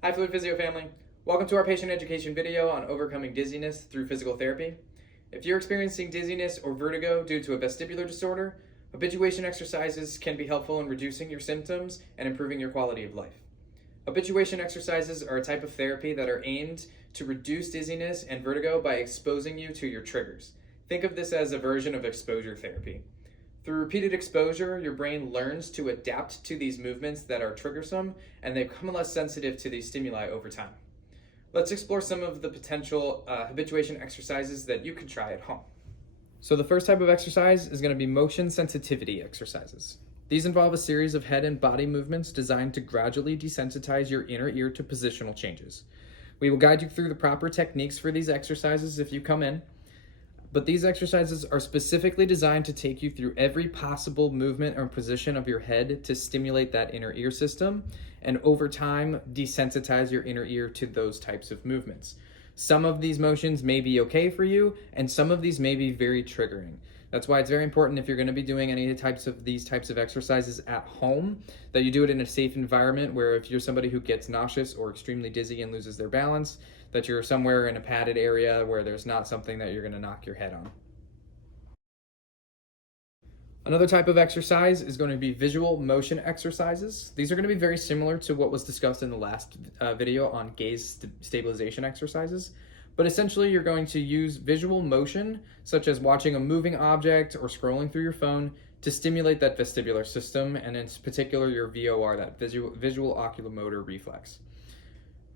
Hi Fluid Physio family. Welcome to our patient education video on overcoming dizziness through physical therapy. If you're experiencing dizziness or vertigo due to a vestibular disorder, habituation exercises can be helpful in reducing your symptoms and improving your quality of life. Habituation exercises are a type of therapy that are aimed to reduce dizziness and vertigo by exposing you to your triggers. Think of this as a version of exposure therapy. Through repeated exposure, your brain learns to adapt to these movements that are triggersome, and they become less sensitive to these stimuli over time. Let's explore some of the potential habituation exercises that you can try at home. So the first type of exercise is going to be motion sensitivity exercises. These involve a series of head and body movements designed to gradually desensitize your inner ear to positional changes. We will guide you through the proper techniques for these exercises if you come in, but these exercises are specifically designed to take you through every possible movement or position of your head to stimulate that inner ear system and over time desensitize your inner ear to those types of movements. Some of these motions may be okay for you and some of these may be very triggering. That's why it's very important if you're going to be doing any these types of exercises at home that you do it in a safe environment where if you're somebody who gets nauseous or extremely dizzy and loses their balance, that you're somewhere in a padded area where there's not something that you're going to knock your head on. Another type of exercise is going to be visual motion exercises. These are going to be very similar to what was discussed in the last video on gaze stabilization exercises. But essentially, you're going to use visual motion, such as watching a moving object or scrolling through your phone, to stimulate that vestibular system, and in particular, your VOR, that visual oculomotor reflex.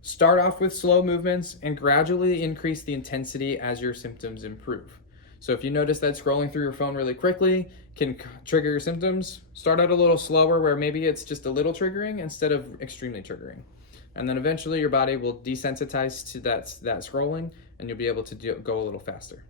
Start off with slow movements and gradually increase the intensity as your symptoms improve. So if you notice that scrolling through your phone really quickly can trigger your symptoms, start out a little slower where maybe it's just a little triggering instead of extremely triggering. And then eventually your body will desensitize to that scrolling and you'll be able to go a little faster.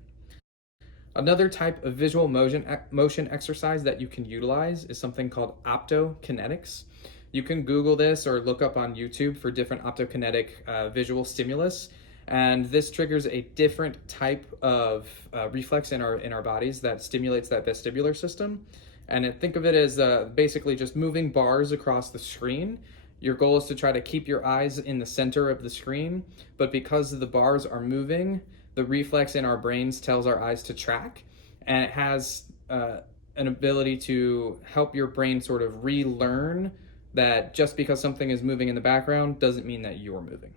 Another type of visual motion exercise that you can utilize is something called optokinetics. You can Google this or look up on YouTube for different optokinetic visual stimulus. And this triggers a different type of reflex in our bodies that stimulates that vestibular system. And think of it as basically just moving bars across the screen. Your goal is to try to keep your eyes in the center of the screen, but because the bars are moving, the reflex in our brains tells our eyes to track, and it has an ability to help your brain sort of relearn that just because something is moving in the background doesn't mean that you're moving.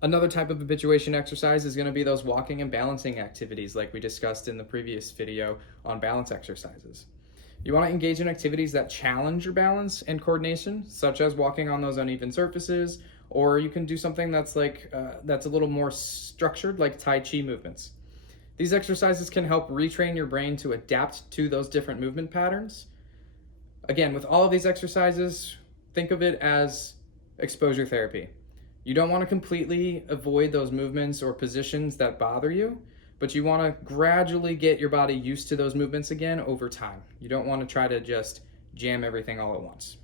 Another type of habituation exercise is going to be those walking and balancing activities like we discussed in the previous video on balance exercises. You want to engage in activities that challenge your balance and coordination, such as walking on those uneven surfaces, or you can do something that's a little more structured, like Tai Chi movements. These exercises can help retrain your brain to adapt to those different movement patterns. Again, with all of these exercises, think of it as exposure therapy. You don't want to completely avoid those movements or positions that bother you, but you want to gradually get your body used to those movements again over time. You don't want to try to just jam everything all at once.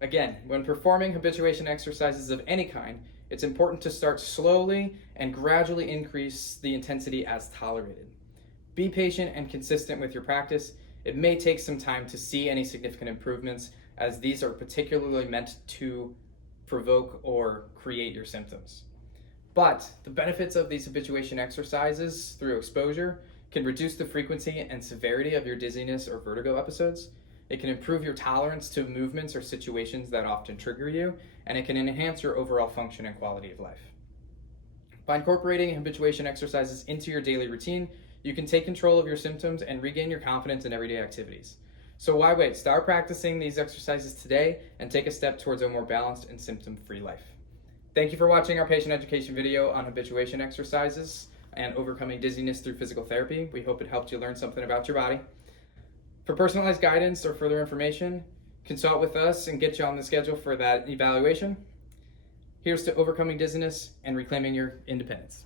Again, when performing habituation exercises of any kind, it's important to start slowly and gradually increase the intensity as tolerated. Be patient and consistent with your practice. It may take some time to see any significant improvements, as these are particularly meant to provoke or create your symptoms. But the benefits of these habituation exercises through exposure can reduce the frequency and severity of your dizziness or vertigo episodes. It can improve your tolerance to movements or situations that often trigger you, and it can enhance your overall function and quality of life. By incorporating habituation exercises into your daily routine, you can take control of your symptoms and regain your confidence in everyday activities. So why wait? Start practicing these exercises today and take a step towards a more balanced and symptom-free life. Thank you for watching our patient education video on habituation exercises and overcoming dizziness through physical therapy. We hope it helped you learn something about your body. For personalized guidance or further information, consult with us and get you on the schedule for that evaluation. Here's to overcoming dizziness and reclaiming your independence.